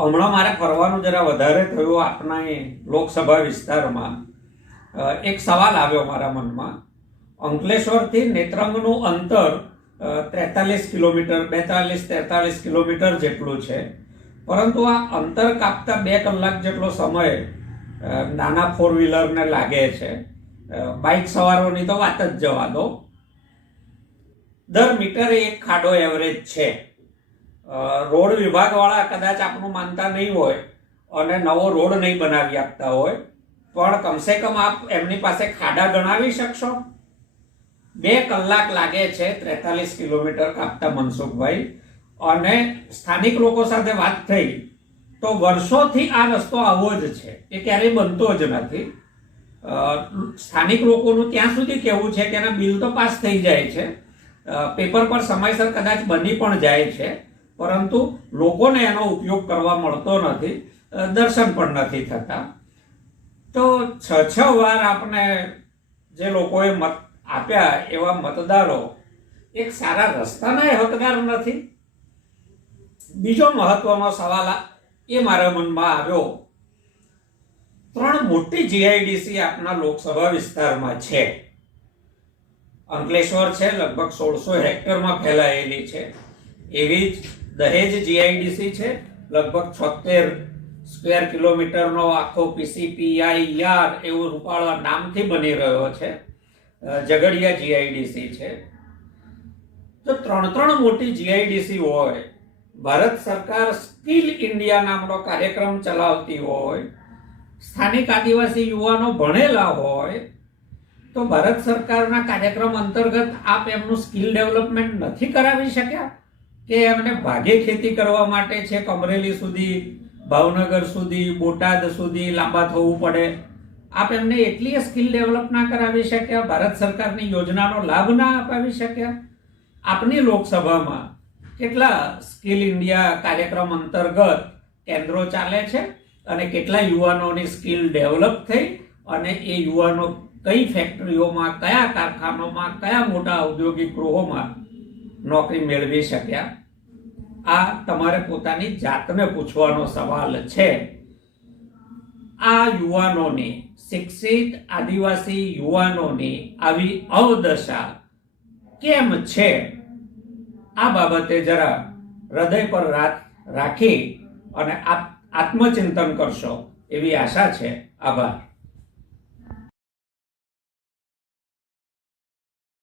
હમણાં મારે ફરવાનું જરા વધારે થયું આપણા લોકસભા વિસ્તારમાં. એક સવાલ આવ્યો મારા મનમાં. અંકલેશ્વરથી નેત્રંગનું અંતર 43 કિલોમીટર 43 કિલોમીટર જેટલું છે, પરંતુ આ અંતર કાપતા 2 કલાક જેટલો સમય નાના ફોર વ્હીલરને લાગે છે. બાઇક સવારોની તો વાત જ જવા દો. દર મીટરે એક ખાડો એવરેજ છે. રોડ વિભાગવાળા કદાચ આપનું માનતા નહીં હોય અને નવો રોડ નહીં બનાવી આપતા હોય, પણ કમસે કમ આપ એમની પાસે ખાડા ગણાવી શકશો? 2 કલાક લાગે છે 43 કિલોમીટર કાપતા મનસુખભાઈ. અને સ્થાનિક લોકો સાથે વાત થઈ તો વર્ષોથી આ રસ્તો આવો જ છે, એ ક્યારેય બનતો જ નથી. સ્થાનિક લોકોનું ત્યાં સુધી કહેવું છે કે એના બિલ તો પાસ થઈ જાય છે, પેપર પર સમયસર કદાચ બની પણ જાય છે, પરંતુ લોકોને એનો ઉપયોગ કરવા મળતો નથી, દર્શન પણ નથી થતા. તો 6 વાર આપણે જે લોકોએ મત આપ્યા એવા મતદારો એક સારા રસ્તાના હકદાર નથી. બીજો મહત્વનો સવાલ એ મારા મનમાં આવ્યો. 3 મોટી જીઆઈડીસી આપના લોકસભા વિસ્તારમાં છે. અંકલેશ્વર છે, લગભગ 1600 હેક્ટરમાં ફેલાયેલી છે. એવી જ દહેજ જીઆઈડીસી છે, લગભગ 76 સ્ક્વેર કિલોમીટરનો આખો PCPIR એવું રૂપાળા નામથી બની રહ્યો છે. ઝઘડિયા જીઆઈડીસી છે. તો 3 મોટી જીઆઈડીસી હોય, ભારત સરકાર સ્કિલ ઇન્ડિયા નામનો કાર્યક્રમ ચલાવતી હોય, સ્થાનિક આદિવાસી યુવાનો ભણેલા હોય, તો ભારત સરકારના કાર્યક્રમ અંતર્ગત આપ એમનું સ્કિલ ડેવલપમેન્ટ નથી કરાવી શક્યા? કે એમને ભાગે ખેતી કરવા માટે છે અમરેલી સુધી, ભાવનગર સુધી, બોટાદ સુધી લાંબા થવું પડે, આપ એમને એટલી સ્કિલ ડેવલપ ના કરાવી શક્યા? ભારત સરકારની યોજનાનો લાભ ના અપાવી શક્યા? આપની લોકસભામાં કેટલા સ્કિલ ઇન્ડિયા કાર્યક્રમ અંતર્ગત કેન્દ્રો ચાલે છે અને કેટલા યુવાનોની સ્કિલ ડેવલપ થઈ અને એ યુવાનો કઈ ફેક્ટરીઓમાં, કયા કારખાનામાં, કયા મોટા ઔદ્યોગિક ગૃહોમાં નોકરી મેળવી શક્યા? આ તમારે પોતાની જાતને પૂછવાનો સવાલ છે. આ યુવાનોની, શિક્ષિત આદિવાસી યુવાનોની આવી અવદશા કેમ છે? આ બાબતે જરા હૃદય પર રાખી અને આત્મચિંતન કરશો એવી આશા છે. આભાર.